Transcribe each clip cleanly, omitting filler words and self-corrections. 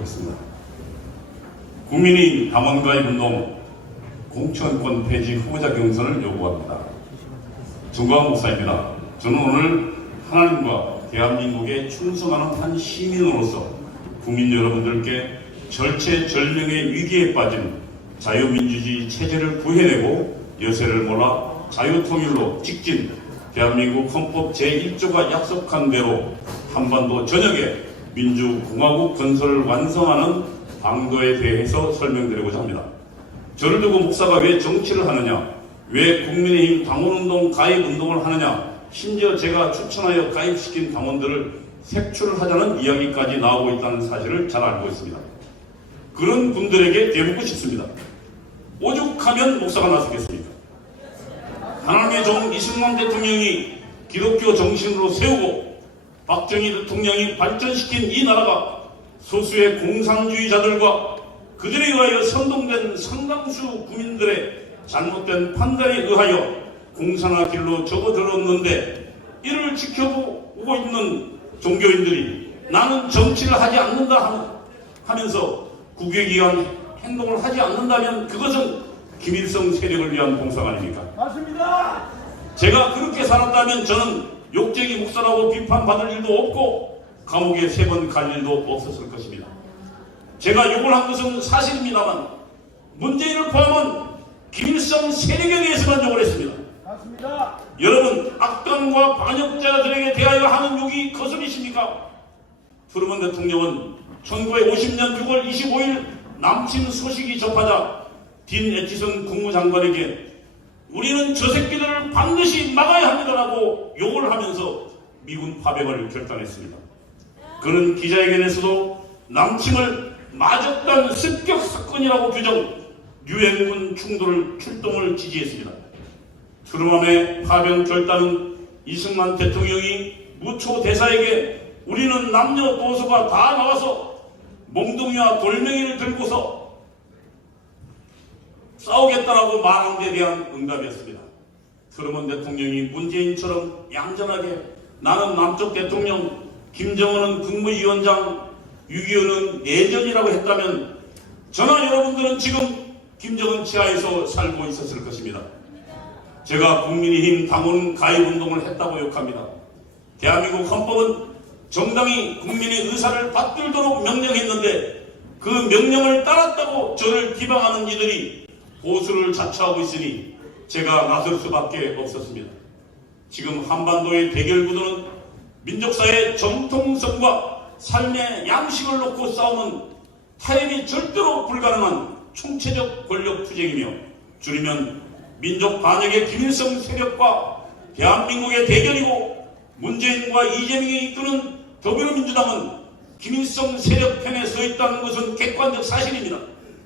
하겠습니다. 국민의 당원가입운동 공천권 폐지 후보자 경선을 요구합니다. 정광 목사입니다. 저는 오늘 하나님과 대한민국에 충성하는 한 시민으로서 국민 여러분들께 절체절명의 위기에 빠진 자유민주주의 체제를 구해내고 여세를 몰아 자유통일로 직진 대한민국 헌법 제1조가 약속한 대로 한반도 전역에 민주공화국 건설을 완성하는 방도에 대해서 설명드리고자 합니다. 저를 두고 목사가 왜 정치를 하느냐, 왜 국민의힘 당원운동 가입운동을 하느냐, 심지어 제가 추천하여 가입시킨 당원들을 색출하자는 이야기까지 나오고 있다는 사실을 잘 알고 있습니다. 그런 분들에게 대묻고 싶습니다. 오죽하면 목사가 나서겠습니까? 하나님의 종 이승만 대통령이 기독교 정신으로 세우고 박정희 대통령이 발전시킨 이 나라가 소수의 공산주의자들과 그들에 의하여 선동된 상당수 국민들의 잘못된 판단에 의하여 공산화 길로 접어들었는데, 이를 지켜보고 있는 종교인들이 나는 정치를 하지 않는다 하면서 국외기관 행동을 하지 않는다면 그것은 김일성 세력을 위한 봉사가 아닙니까? 맞습니다. 제가 그렇게 살았다면 저는 욕쟁이 목사라고 비판받을 일도 없고 감옥에 3번 갈 일도 없었을 것입니다. 제가 욕을 한 것은 사실입니다만 문재인을 포함한 김일성 세력에 대해서만 욕을 했습니다. 맞습니다. 여러분, 악당과 반역자들에게 대하여 하는 욕이 거슬리십니까? 트루먼 대통령은 1950년 6월 25일 남친 소식이 접하자 딘 애치슨 국무장관에게 우리는 저 새끼들을 반드시 막아야 합니다라고 욕을 하면서 미군 파병을 결단했습니다. 그는 기자회견에서도 남침을 마적단 습격 사건이라고 규정, 유엔군 출동을 지지했습니다. 트루먼의 파병 결단은 이승만 대통령이 무초 대사에게 우리는 남녀 보수가 다 나와서 몽둥이와 돌멩이를 들고서 싸우겠다라고 말한 데 대한 응답이었습니다. 트루먼 대통령이 문재인처럼 얌전하게 나는 남쪽 대통령, 김정은은 국무위원장, 6.25는 예전이라고 했다면 저나 여러분들은 지금 김정은 지하에서 살고 있었을 것입니다. 제가 국민의힘 당원 가입운동을 했다고 욕합니다. 대한민국 헌법은 정당이 국민의 의사를 받들도록 명령했는데 그 명령을 따랐다고 저를 비방하는 이들이 보수를 자처하고 있으니 제가 나설 수밖에 없었습니다. 지금 한반도의 대결 구도는 민족사의 정통성과 삶의 양식을 놓고 싸우는 타협이 절대로 불가능한 총체적 권력 투쟁이며, 줄이면 민족 반역의 김일성 세력과 대한민국의 대결이고, 문재인과 이재명이 이끄는 더불어민주당은 김일성 세력 편에 서 있다는 것은 객관적 사실입니다.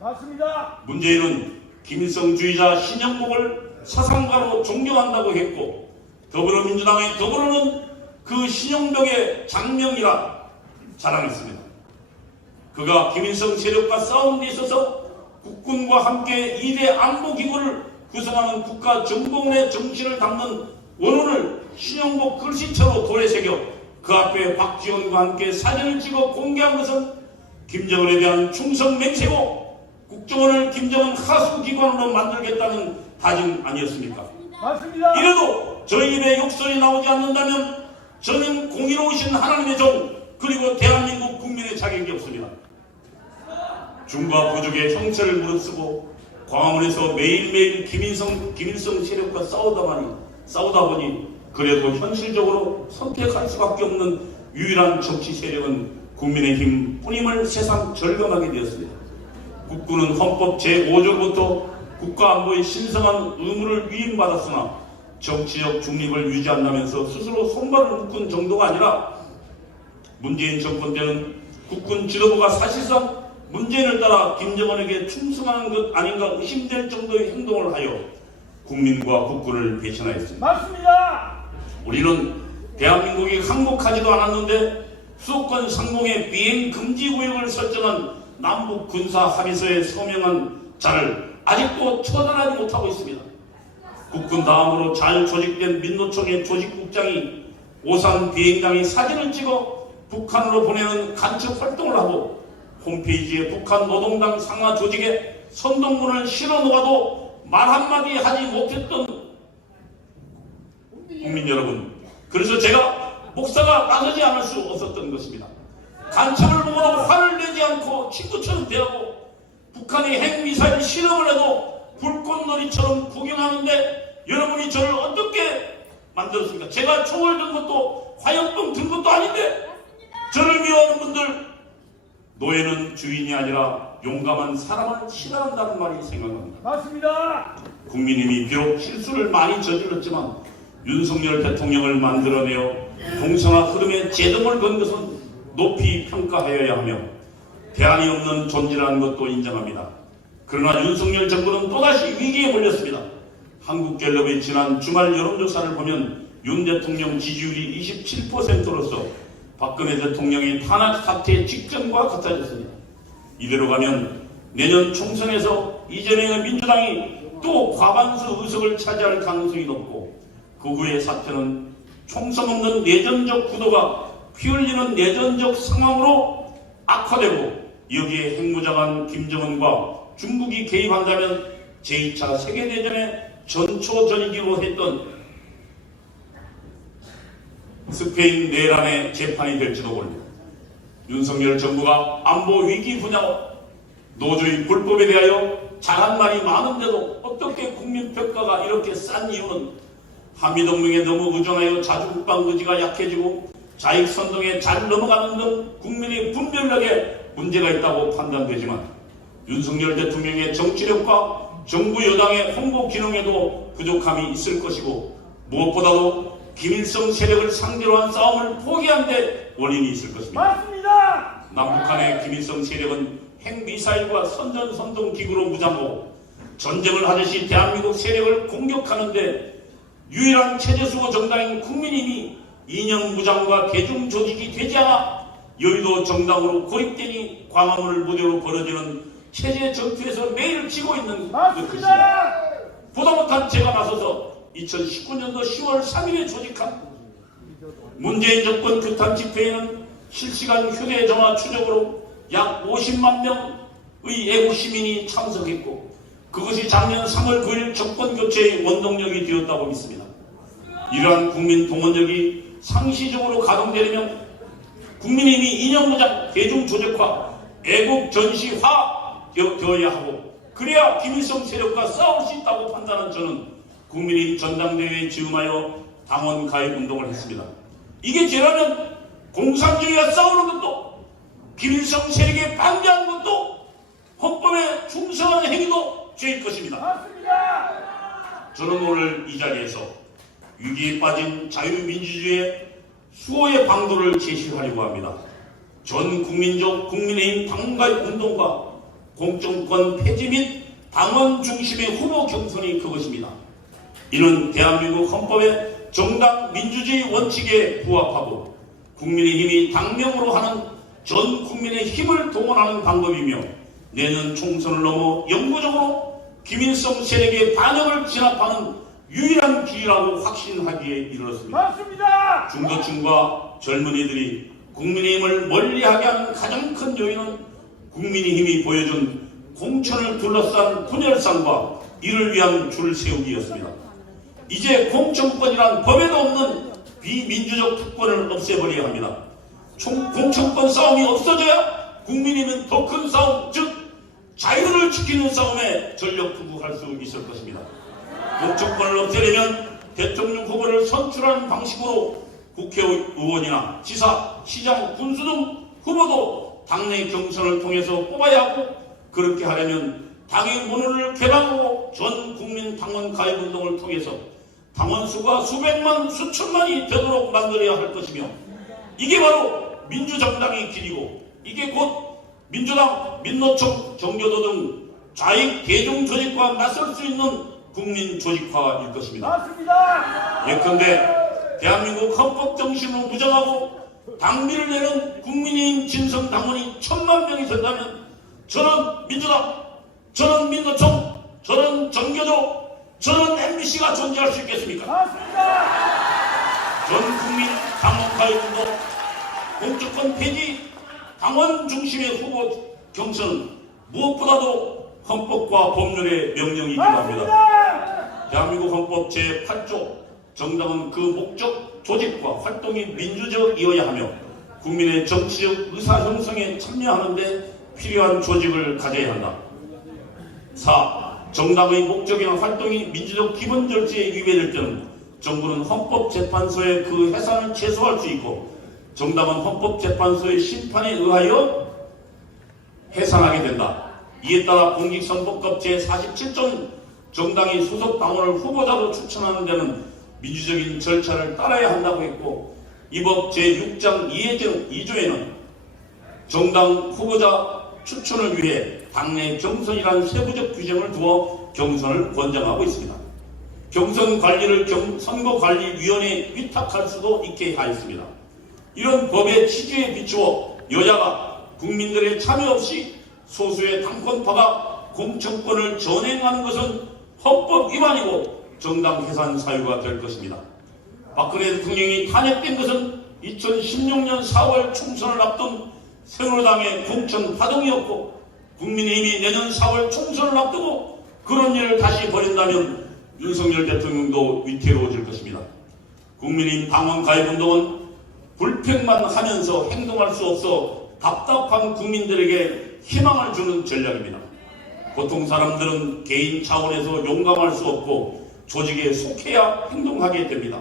맞습니다. 문재인은 김일성주의자 신영복을 사상가로 존경한다고 했고, 더불어민주당의 더불어는 그 신영복의 장명이라 자랑했습니다. 그가 김일성 세력과 싸우는 데 있어서 국군과 함께 2대 안보기구를 구성하는 국가정보원의 정신을 담는 원혼을 신영복 글씨체로 돌에 새겨 그 앞에 박지원과 함께 사진을 찍어 공개한 것은 김정은에 대한 충성 맹세고 국정원을 김정은 하수기관으로 만들겠다는 다짐 아니었습니까? 맞습니다. 이래도 저희 입에 욕설이 나오지 않는다면 저는 공의로우신 하나님의 종, 그리고 대한민국 국민의 자격이 없습니다. 중과 부족의 형체를 무릅쓰고 광화문에서 매일매일 김일성 세력과 싸우다 보니 그래도 현실적으로 선택할 수밖에 없는 유일한 정치 세력은 국민의힘 뿐임을 새삼 절감하게 되었습니다. 국군은 헌법 제5조부터 국가안보의 신성한 의무를 위임받았으나 정치적 중립을 유지한다면서 스스로 손발을 묶은 정도가 아니라 문재인 정권 때는 국군 지도부가 사실상 문재인을 따라 김정은에게 충성하는 것 아닌가 의심될 정도의 행동을 하여 국민과 국군을 배신하였습니다. 맞습니다. 우리는 대한민국이 항복하지도 않았는데 수도권 상공에 비행 금지 구역을 설정한 남북 군사 합의서에 서명한 자를 아직도 처단하지 못하고 있습니다. 국군 다음으로 잘 조직된 민노총의 조직국장이 오산 비행장의 사진을 찍어 북한으로 보내는 간첩 활동을 하고 홈페이지에 북한 노동당 상하 조직에 선동문을 실어놓아도 말 한마디 하지 못했던 국민 여러분, 그래서 제가 목사가 나서지 않을 수 없었던 것입니다. 간첩을 보고도 화를 내지 않고 친구처럼 대하고 북한이 핵미사일 실험을 해도 불꽃놀이처럼 구경하는데 여러분이 저를 어떻게 만들었습니까? 제가 총을 든 것도 화염병 든 것도 아닌데 저를 미워하는 분들, 노예는 주인이 아니라 용감한 사람을 싫어한다는 말이 생각납니다. 맞습니다. 국민님이 비록 실수를 많이 저질렀지만 윤석열 대통령을 만들어내어 공선화 흐름에 제동을 건 것은 높이 평가하여야 하며 대안이 없는 존재라는 것도 인정합니다. 그러나 윤석열 정부는 또다시 위기에 몰렸습니다. 한국갤럽의 지난 주말 여론조사를 보면 윤 대통령 지지율이 27%로서 박근혜 대통령의 탄핵 사태 직전과 같아졌습니다. 이대로 가면 내년 총선에서 이재명의 민주당이 또 과반수 의석을 차지할 가능성이 높고 그 후의 사태는 총선 없는 내전적 구도가 피 흘리는 내전적 상황으로 악화되고 여기에 핵무장한 김정은과 중국이 개입한다면 제2차 세계대전의 전초전이기로 했던 스페인 내란의 재판이 될지도 모릅니다. 윤석열 정부가 안보 위기 분야 노조의 불법에 대하여 잘한 말이 많은데도 어떻게 국민평가가 이렇게 싼 이유는 한미동맹에 너무 의존하여 자주국방 의지가 약해지고 자익선동에 잘 넘어가는 등 국민의 분별력에 문제가 있다고 판단되지만 윤석열 대통령의 정치력과 정부 여당의 홍보 기능에도 부족함이 있을 것이고 무엇보다도 김일성 세력을 상대로 한 싸움을 포기한 데 원인이 있을 것입니다. 맞습니다. 남북한의 김일성 세력은 핵미사일과 선전선동기구로 무장하고 전쟁을 하듯이 대한민국 세력을 공격하는데 유일한 체제수호 정당인 국민힘이 이념 무장과 대중조직이 되지 않아 여의도 정당으로 고립되니 광화문을 무대로 벌어지는 체제 전투에서 매일 지고 있는 것입니다. 보다 못한 제가 나서서 2019년도 10월 3일에 조직한 문재인 정권 규탄 집회에는 실시간 휴대전화 추적으로 약 50만 명의 애국 시민이 참석했고 그것이 작년 3월 9일 정권 교체의 원동력이 되었다고 믿습니다. 이러한 국민 동원력이 상시적으로 가동되려면 국민의힘이 이념무장, 대중조직화, 애국 전시화 되어야 하고 그래야 김일성 세력과 싸울 수 있다고 판단한 저는 국민의힘 전당대회에 지음하여 당원 가입 운동을 했습니다. 이게 죄라면 공산주의와 싸우는 것도 김일성 세력에 반대하는 것도 헌법에 충성하는 행위도 죄일 것입니다. 맞습니다. 저는 오늘 이 자리에서 위기에 빠진 자유민주주의의 수호의 방도를 제시하려고 합니다. 전 국민적 국민의힘 당원가입 운동과 공정권 폐지 및 당원 중심의 후보 경선이 그것입니다. 이는 대한민국 헌법의 정당 민주주의 원칙에 부합하고 국민의힘이 당명으로 하는 전 국민의 힘을 동원하는 방법이며 내년 총선을 넘어 영구적으로 김일성 세력의 반역을 진압하는 유일한 길이라고 확신하기에 이르렀습니다. 맞습니다. 중도층과 젊은이들이 국민의힘을 멀리하게 하는 가장 큰 요인은 국민의힘이 보여준 공천을 둘러싼 분열상과 이를 위한 줄 세우기였습니다. 이제 공천권이란 법에도 없는 비민주적 특권을 없애버려야 합니다. 공천권 싸움이 없어져야 국민의힘은 더 큰 싸움, 즉 자유를 지키는 싸움에 전력 투구할 수 있을 것입니다. 공천권을 없애려면 대통령 후보를 선출하는 방식으로 국회의원이나 지사, 시장, 군수 등 후보도 당내 경선을 통해서 뽑아야 하고 그렇게 하려면 당의 문을 개방하고 전 국민 당원 가입 운동을 통해서 당원 수가 수백만, 수천만이 되도록 만들어야 할 것이며 이게 바로 민주정당의 길이고 이게 곧 민주당, 민노총, 정교도 등 좌익 대중조직과 맞설 수 있는 국민 조직화일 것입니다. 맞습니다. 예컨대 대한민국 헌법 정신으로 무장하고 당비를 내는 국민의힘 진성 당원이 1000만 명이 된다면 저는 민주당, 저는 민노총, 저는 정교조, 저는 MBC가 존재할 수 있겠습니까? 맞습니다. 전 국민 당원 가입운동, 공천권 폐지, 당원 중심의 후보 경선은 무엇보다도 헌법과 법률의 명령이기도 합니다. 대한민국 헌법 제8조 정당은 그 목적, 조직과 활동이 민주적이어야 하며 국민의 정치적 의사 형성에 참여하는 데 필요한 조직을 가져야 한다. 4. 정당의 목적이나 활동이 민주적 기본 절차에 위배될 때는 정부는 헌법재판소의 그 해산을 제소할 수 있고 정당은 헌법재판소의 심판에 의하여 해산하게 된다. 이에 따라 공직선거법 제47조는 정당이 소속 당원을 후보자로 추천하는 데는 민주적인 절차를 따라야 한다고 했고 이 법 제6장 2조에는 정당 후보자 추천을 위해 당내 경선이라는 세부적 규정을 두어 경선을 권장하고 있습니다. 경선 관리를 선거관리위원회에 위탁할 수도 있게 하였습니다. 이런 법의 취지에 비추어 여야가 국민들의 참여 없이 소수의 당권파가 공천권을 전행하는 것은 헌법 위반이고 정당 해산 사유가 될 것입니다. 박근혜 대통령이 탄핵된 것은 2016년 4월 총선을 앞둔 새누리당의 공천 파동이었고 국민의힘이 내년 4월 총선을 앞두고 그런 일을 다시 벌인다면 윤석열 대통령도 위태로워질 것입니다. 국민의힘 당원 가입운동은 불평만 하면서 행동할 수 없어 답답한 국민들에게 희망을 주는 전략입니다. 보통 사람들은 개인 차원에서 용감할 수 없고 조직에 속해야 행동하게 됩니다.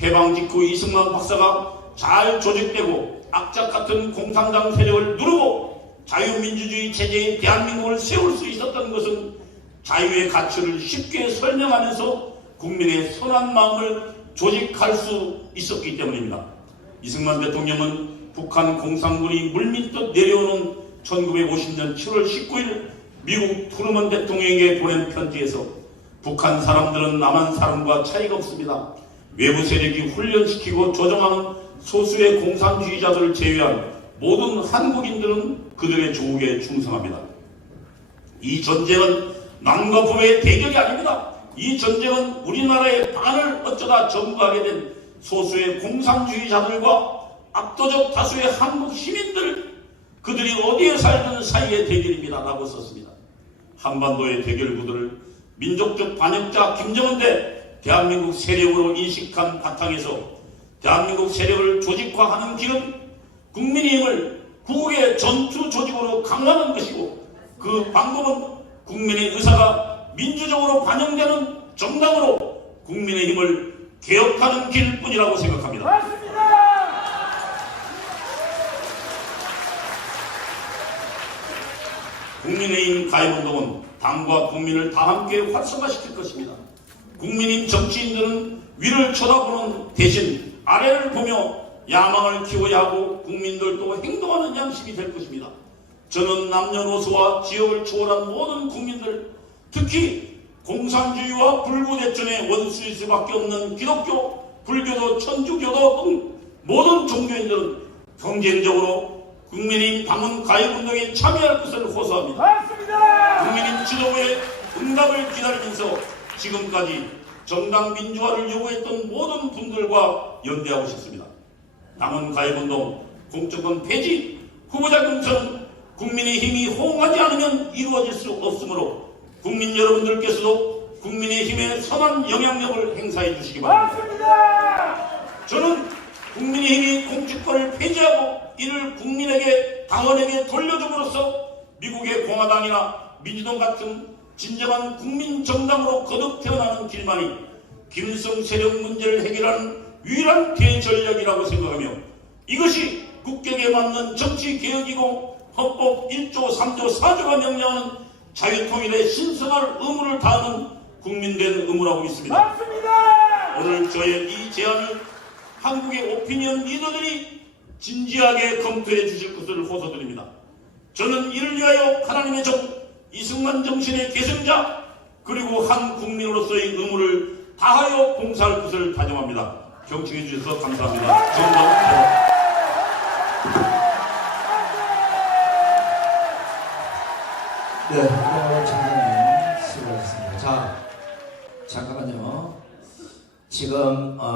해방 직후 이승만 박사가 잘 조직되고 악착 같은 공산당 세력을 누르고 자유민주주의 체제의 대한민국을 세울 수 있었던 것은 자유의 가치를 쉽게 설명하면서 국민의 선한 마음을 조직할 수 있었기 때문입니다. 이승만 대통령은 북한 공산군이 물밀듯 내려오는 1950년 7월 19일 미국 트루먼 대통령에게 보낸 편지에서 북한 사람들은 남한 사람과 차이가 없습니다. 외부 세력이 훈련시키고 조정하는 소수의 공산주의자들을 제외한 모든 한국인들은 그들의 조국에 충성합니다. 이 전쟁은 남과 북의 대결이 아닙니다. 이 전쟁은 우리나라의 반을 어쩌다 점거하게 된 소수의 공산주의자들과 압도적 다수의 한국 시민들, 그들이 어디에 살든 사이의 대결입니다. 라고 썼습니다. 한반도의 대결 구도를 민족적 반역자 김정은 대 대한민국 세력으로 인식한 바탕에서 대한민국 세력을 조직화하는 길은 국민의힘을 구국의 전투 조직으로 강화하는 것이고 그 방법은 국민의 의사가 민주적으로 반영되는 정당으로 국민의힘을 개혁하는 길뿐이라고 생각합니다. 맞습니다. 국민의힘 가입운동은 당과 국민을 다 함께 활성화시킬 것입니다. 국민의힘 정치인들은 위를 쳐다보는 대신 아래를 보며 야망을 키워야 하고 국민들도 행동하는 양심이 될 것입니다. 저는 남녀노소와 지역을 초월한 모든 국민들, 특히 공산주의와 불구대천의 원수일 수밖에 없는 기독교, 불교도, 천주교도 등 모든 종교인들은 경쟁적으로 국민의힘 당원 가입운동에 참여할 것을 호소합니다. 맞습니다. 국민의힘 지도부의 응답을 기다리면서 지금까지 정당 민주화를 요구했던 모든 분들과 연대하고 싶습니다. 당원 가입운동, 공천권 폐지, 후보자 경선, 국민의힘이 호응하지 않으면 이루어질 수 없으므로 국민 여러분들께서도 국민의힘의 선한 영향력을 행사해 주시기 바랍니다. 맞습니다. 저는 국민의힘이 공천권을 폐지하고 이를 국민에게, 당원에게 돌려줌으로써 미국의 공화당이나 민주당 같은 진정한 국민정당으로 거듭 태어나는 길만이 김일성 세력 문제를 해결하는 유일한 대전략이라고 생각하며 이것이 국격에 맞는 정치개혁이고 헌법 1조, 3조, 4조가 명령하는 자유통일의 신성할 의무를 다하는 국민된 의무라고 믿습니다. 맞습니다. 오늘 저의 이 제안을 한국의 오피니언 리더들이 진지하게 검토해 주실 것을 호소드립니다. 저는 이를 위하여 하나님의 종 이승만 정신의 계승자 그리고 한 국민으로서의 의무를 다하여 봉사할 것을 다짐합니다. 경청해 주셔서 감사합니다. 정답. 네, 장관님 수고하셨습니다. 자, 잠깐만요. 지금